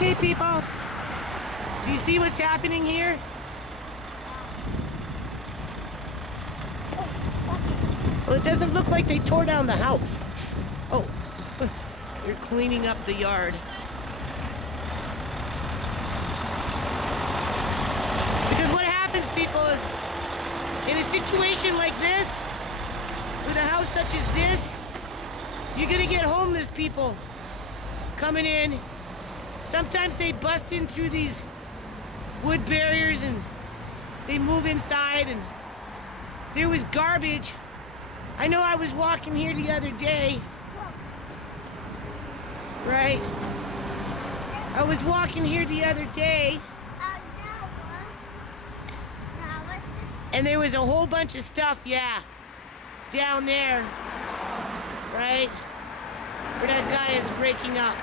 Okay, people, do you see what's happening here? Well, it doesn't look like they tore down the house. Oh, they're cleaning up the yard. Because what happens, people, is in a situation like this, with a house such as this, you're gonna get homeless people coming in. Sometimes they bust in through these wood barriers and they move inside, and there was garbage. I know I was walking here the other day, right? I was walking here the other day, and there was a whole bunch of stuff, yeah, down there, right? Where that guy is breaking up.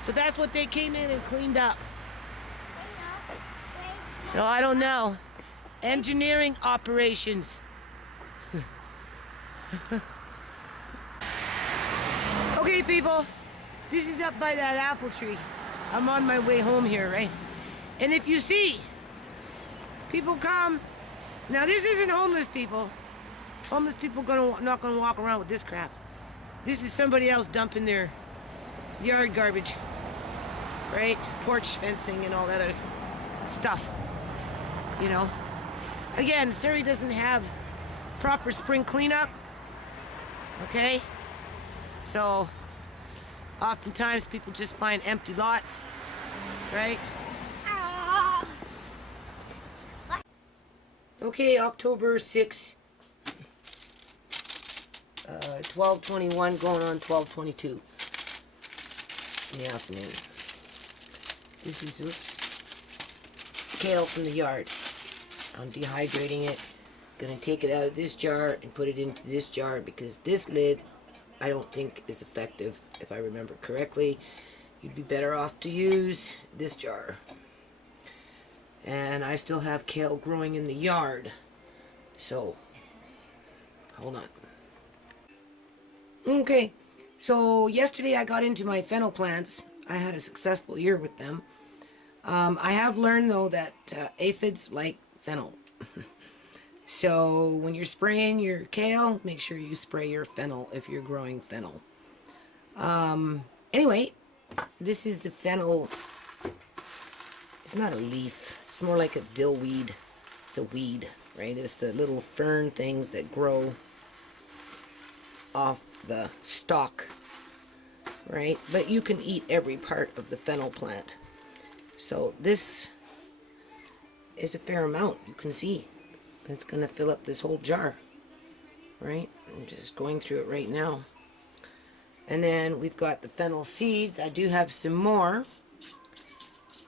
So that's what they came in and cleaned up. So I don't know. Engineering operations. Okay, people. This is up by that apple tree. I'm on my way home here, right? And if you see, people come. Now this isn't homeless people. Homeless people not gonna walk around with this crap. This is somebody else dumping their yard garbage, right? Porch fencing and all that other stuff, you know? Again, Surrey doesn't have proper spring cleanup, okay? So, oftentimes people just find empty lots, right? Okay, October 6th, 12:21 going on 12:22 in the afternoon. This is, kale from the yard. I'm dehydrating it. Gonna take it out of this jar and put it into this jar because this lid I don't think is effective. If I remember correctly, you'd be better off to use this jar. And I still have kale growing in the yard, so hold on. Okay, so yesterday I got into my fennel plants. I had a successful year with them. I have learned though that aphids like fennel. So when you're spraying your kale, make sure you spray your fennel if you're growing fennel. Anyway, this is the fennel. It's not a leaf. It's more like a dill weed. It's a weed, right? It's the little fern things that grow off the stalk, right? But you can eat every part of the fennel plant. So this is a fair amount. You can see it's going to fill up this whole jar, right? I'm just going through it right now. And then we've got the fennel seeds. I do have some more.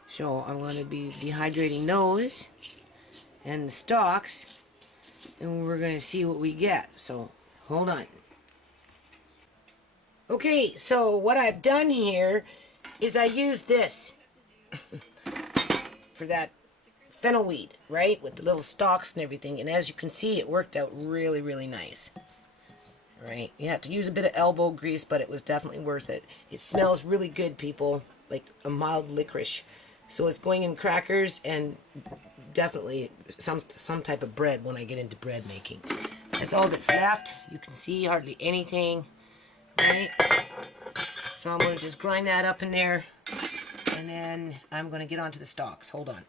So I'm going to be dehydrating those and the stalks, and we're going to see what we get. So hold on. Okay, so what I've done here is I used this for that fennel weed, right? With the little stalks and everything. And as you can see, it worked out really, really nice. Right? You have to use a bit of elbow grease, but it was definitely worth it. It smells really good, people. Like a mild licorice. So it's going in crackers and definitely some type of bread when I get into bread making. That's all that's left. You can see hardly anything, right? So I'm going to just grind that up in there, and then I'm going to get onto the stalks. Hold on.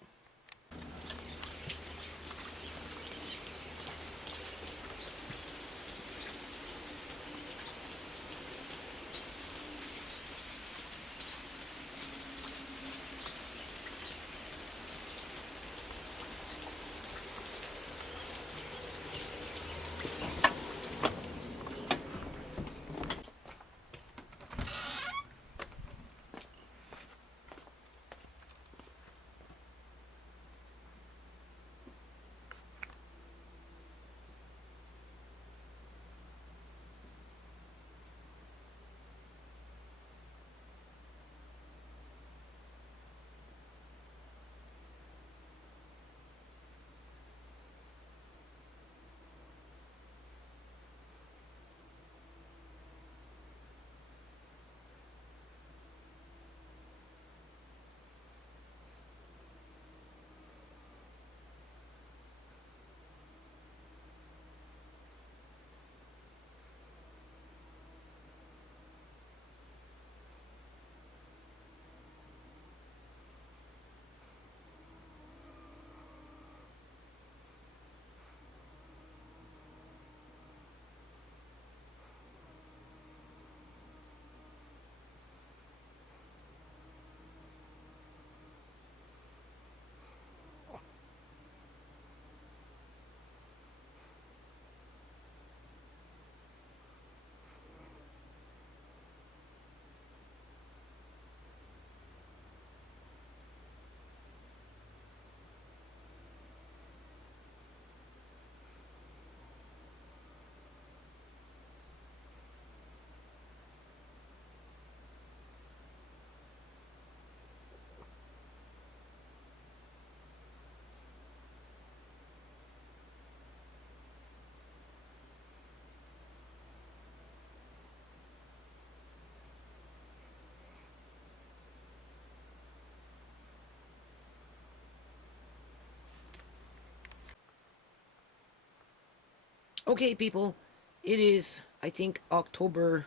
Okay, people, it is, I think, October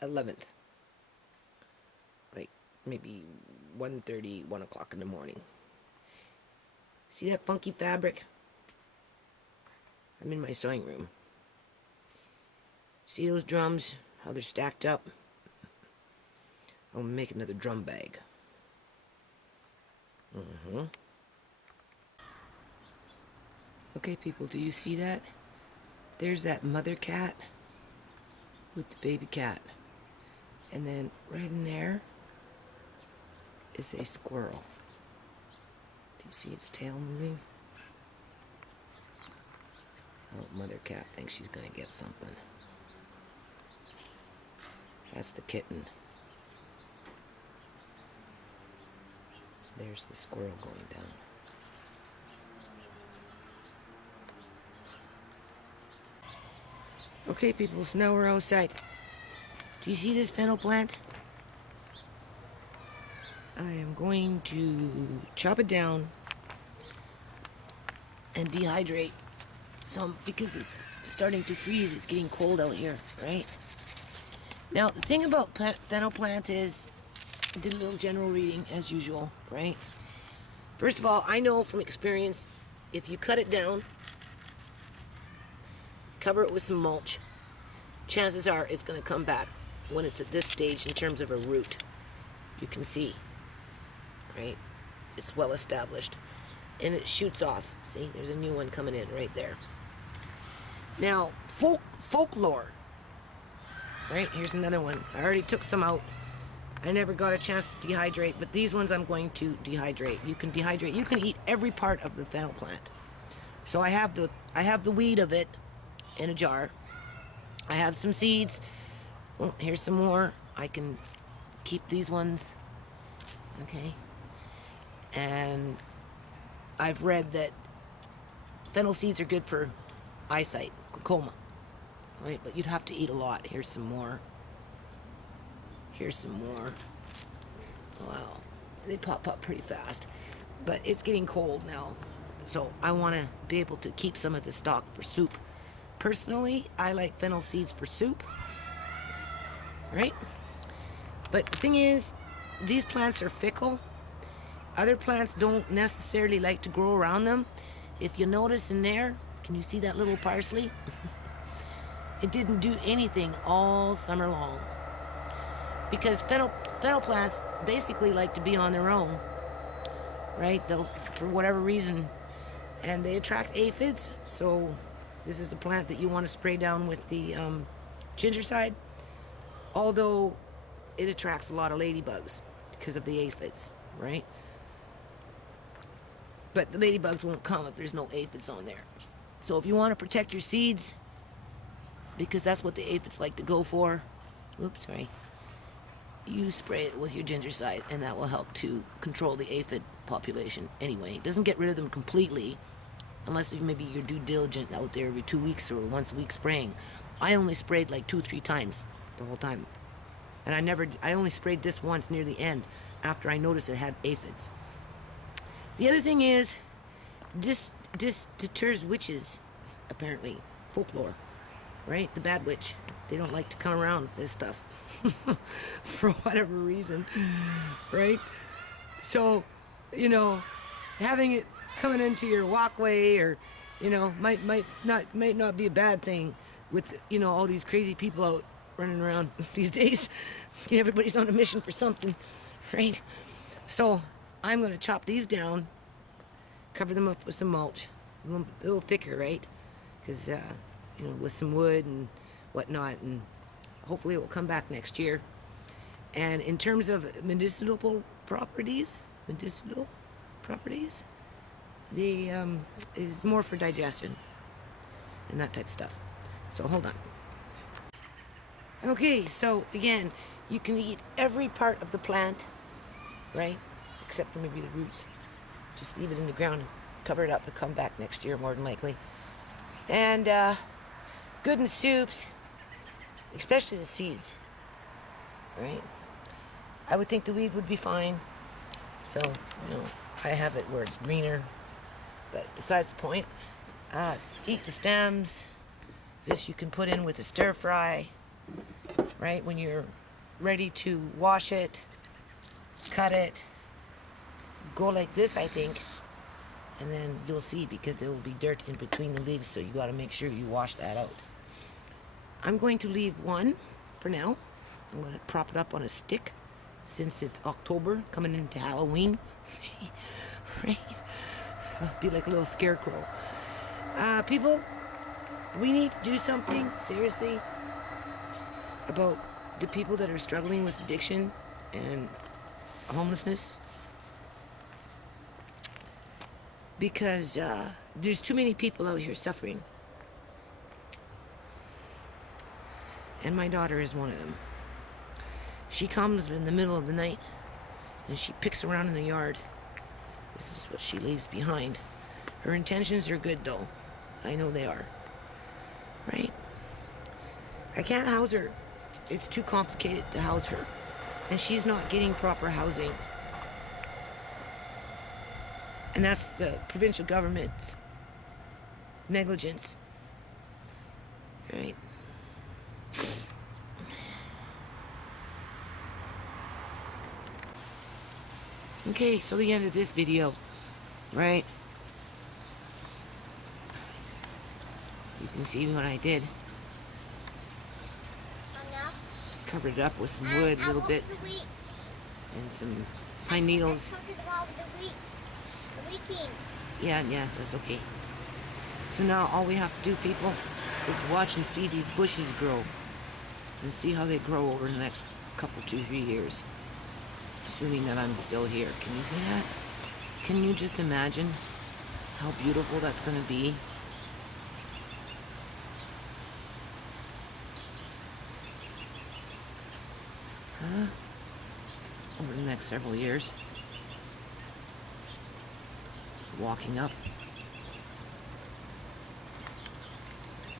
11th. Like, maybe 1:30, 1 o'clock in the morning. See that funky fabric? I'm in my sewing room. See those drums? How they're stacked up? I'm gonna make another drum bag. Okay, people, do you see that? There's that mother cat with the baby cat. And then right in there is a squirrel. Do you see its tail moving? Oh, mother cat thinks she's gonna get something. That's the kitten. There's the squirrel going down. Okay, people, so now we're outside. Do you see this fennel plant? I am going to chop it down and dehydrate some because it's starting to freeze. It's getting cold out here, right? Now, the thing about fennel plant is, I did a little general reading as usual, right? First of all, I know from experience, if you cut it down, cover it with some mulch, chances are it's going to come back when it's at this stage in terms of a root. You can see, right? It's well established. And it shoots off. See, there's a new one coming in right there. Now, folklore. Right, here's another one. I already took some out. I never got a chance to dehydrate, but these ones I'm going to dehydrate. You can dehydrate. You can eat every part of the fennel plant. So I have the weed of it in a jar. I have some seeds. Oh, here's some more. I can keep these ones. Okay. And I've read that fennel seeds are good for eyesight, glaucoma. Right, but you'd have to eat a lot. Here's some more. Here's some more. Wow, they pop up pretty fast. But it's getting cold now, so I want to be able to keep some of the stock for soup. Personally, I like fennel seeds for soup. Right? But the thing is, these plants are fickle. Other plants don't necessarily like to grow around them. If you notice in there, can you see that little parsley? It didn't do anything all summer long. Because fennel plants basically like to be on their own. Right? They'll, for whatever reason. And they attract aphids. So this is a plant that you want to spray down with the gingerside. Although it attracts a lot of ladybugs because of the aphids. Right? But the ladybugs won't come if there's no aphids on there. So if you want to protect your seeds, because that's what the aphids like to go for. Oops, sorry. You spray it with your gingerside, and that will help to control the aphid population. Anyway, it doesn't get rid of them completely, unless maybe you're due diligent out there every 2 weeks or once a week spraying. I only sprayed like 2 or 3 times the whole time. And I only sprayed this once near the end, after I noticed it had aphids. The other thing is, this deters witches, apparently. Folklore. Right? The bad witch. They don't like to come around this stuff. For whatever reason. Right? So, having it coming into your walkway or, might not be a bad thing with, all these crazy people out running around these days. Everybody's on a mission for something. Right? So, I'm going to chop these down, cover them up with some mulch. A little thicker, right? Because, with some wood and whatnot, and hopefully it will come back next year. And in terms of medicinal properties, the is more for digestion and that type of stuff. So hold on. Okay, so again, you can eat every part of the plant, right? Except for maybe the roots. Just leave it in the ground, cover it up, and come back next year more than likely. And good in soups, especially the seeds, right? I would think the weed would be fine. So, I have it where it's greener. But besides the point, eat the stems, This you can put in with a stir fry, right? When you're ready to wash it, cut it, go like this, I think, and then you'll see, because there will be dirt in between the leaves, so you got to make sure you wash that out. I'm going to leave one for now. I'm going to prop it up on a stick since it's October, coming into Halloween. Right? I'll be like a little scarecrow. People, we need to do something, seriously, about the people that are struggling with addiction and homelessness. Because there's too many people out here suffering. And my daughter is one of them. She comes in the middle of the night and she picks around in the yard. This is what she leaves behind. Her intentions are good, though. I know they are. Right? I can't house her. It's too complicated to house her. And she's not getting proper housing. And that's the provincial government's negligence. Right? Okay, so the end of this video, right? You can see what I did. Covered it up with some wood a little bit and some pine needles. Yeah, that's okay. So now all we have to do, people, is watch and see these bushes grow and see how they grow over the next couple, 2-3 years. Assuming that I'm still here. Can you see that? Can you just imagine how beautiful that's going to be? Huh? Over the next several years. Walking up